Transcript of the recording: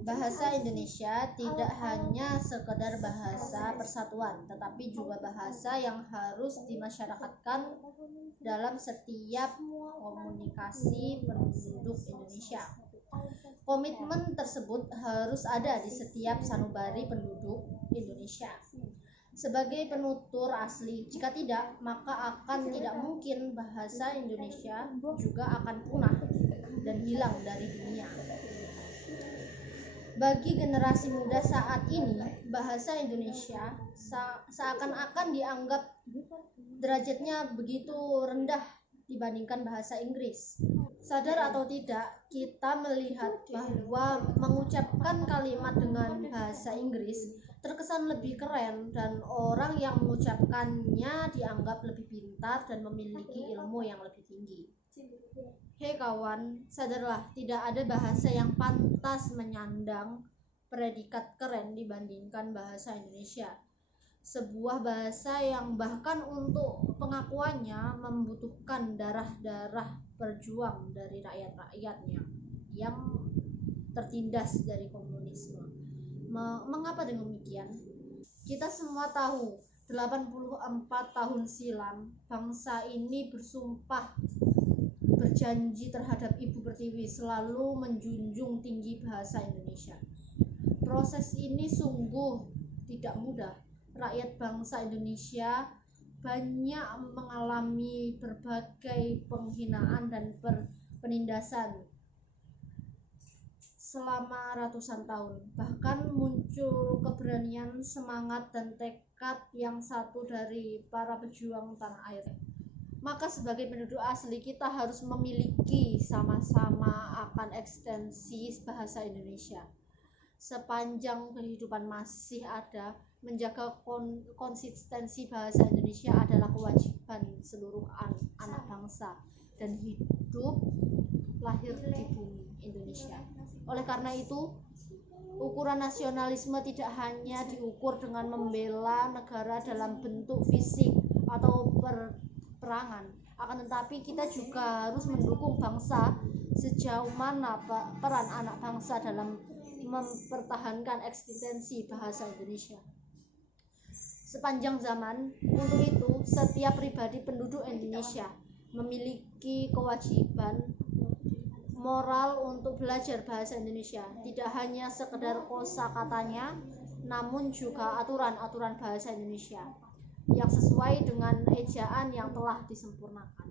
Bahasa Indonesia tidak hanya sekedar bahasa persatuan, tetapi juga bahasa yang harus dimasyarakatkan dalam setiap komunikasi penduduk Indonesia. Komitmen tersebut harus ada di setiap sanubari penduduk Indonesia sebagai penutur asli. Jika tidak, maka akan tidak mungkin bahasa Indonesia juga akan punah dan hilang dari dunia. Bagi generasi muda saat ini, bahasa Indonesia seakan-akan dianggap derajatnya begitu rendah dibandingkan bahasa Inggris. Sadar atau tidak, kita melihat bahwa mengucapkan kalimat dengan bahasa Inggris terkesan lebih keren dan orang yang mengucapkannya dianggap lebih pintar dan memiliki ilmu yang lebih tinggi. Hei kawan, sadarlah, tidak ada bahasa yang pantas menyandang predikat keren dibandingkan bahasa Indonesia. Sebuah bahasa yang bahkan untuk pengakuannya membutuhkan darah-darah berjuang dari rakyat-rakyatnya yang tertindas dari komunisme. Mengapa demikian? Kita semua tahu, 84 tahun silam bangsa ini bersumpah, berjanji terhadap Ibu Pertiwi selalu menjunjung tinggi bahasa Indonesia. Proses ini sungguh tidak mudah. Rakyat bangsa Indonesia banyak mengalami berbagai penghinaan dan penindasan selama ratusan tahun. Bahkan muncul keberanian, semangat, dan tekad yang satu dari para pejuang tanah air. Maka sebagai penduduk asli kita harus memiliki sama-sama akan ekstensi bahasa Indonesia. Sepanjang kehidupan masih ada, menjaga konsistensi bahasa Indonesia adalah kewajiban seluruh anak bangsa dan hidup lahir di bumi Indonesia. Oleh karena itu, ukuran nasionalisme tidak hanya diukur dengan membela negara dalam bentuk fisik atau perangan, akan tetapi kita juga harus mendukung bangsa sejauh mana peran anak bangsa dalam mempertahankan eksistensi bahasa Indonesia sepanjang zaman. Untuk itu, setiap pribadi penduduk Indonesia memiliki kewajiban moral untuk belajar bahasa Indonesia, tidak hanya sekedar kosakatanya, namun juga aturan-aturan bahasa Indonesia yang sesuai dengan ejaan yang telah disempurnakan.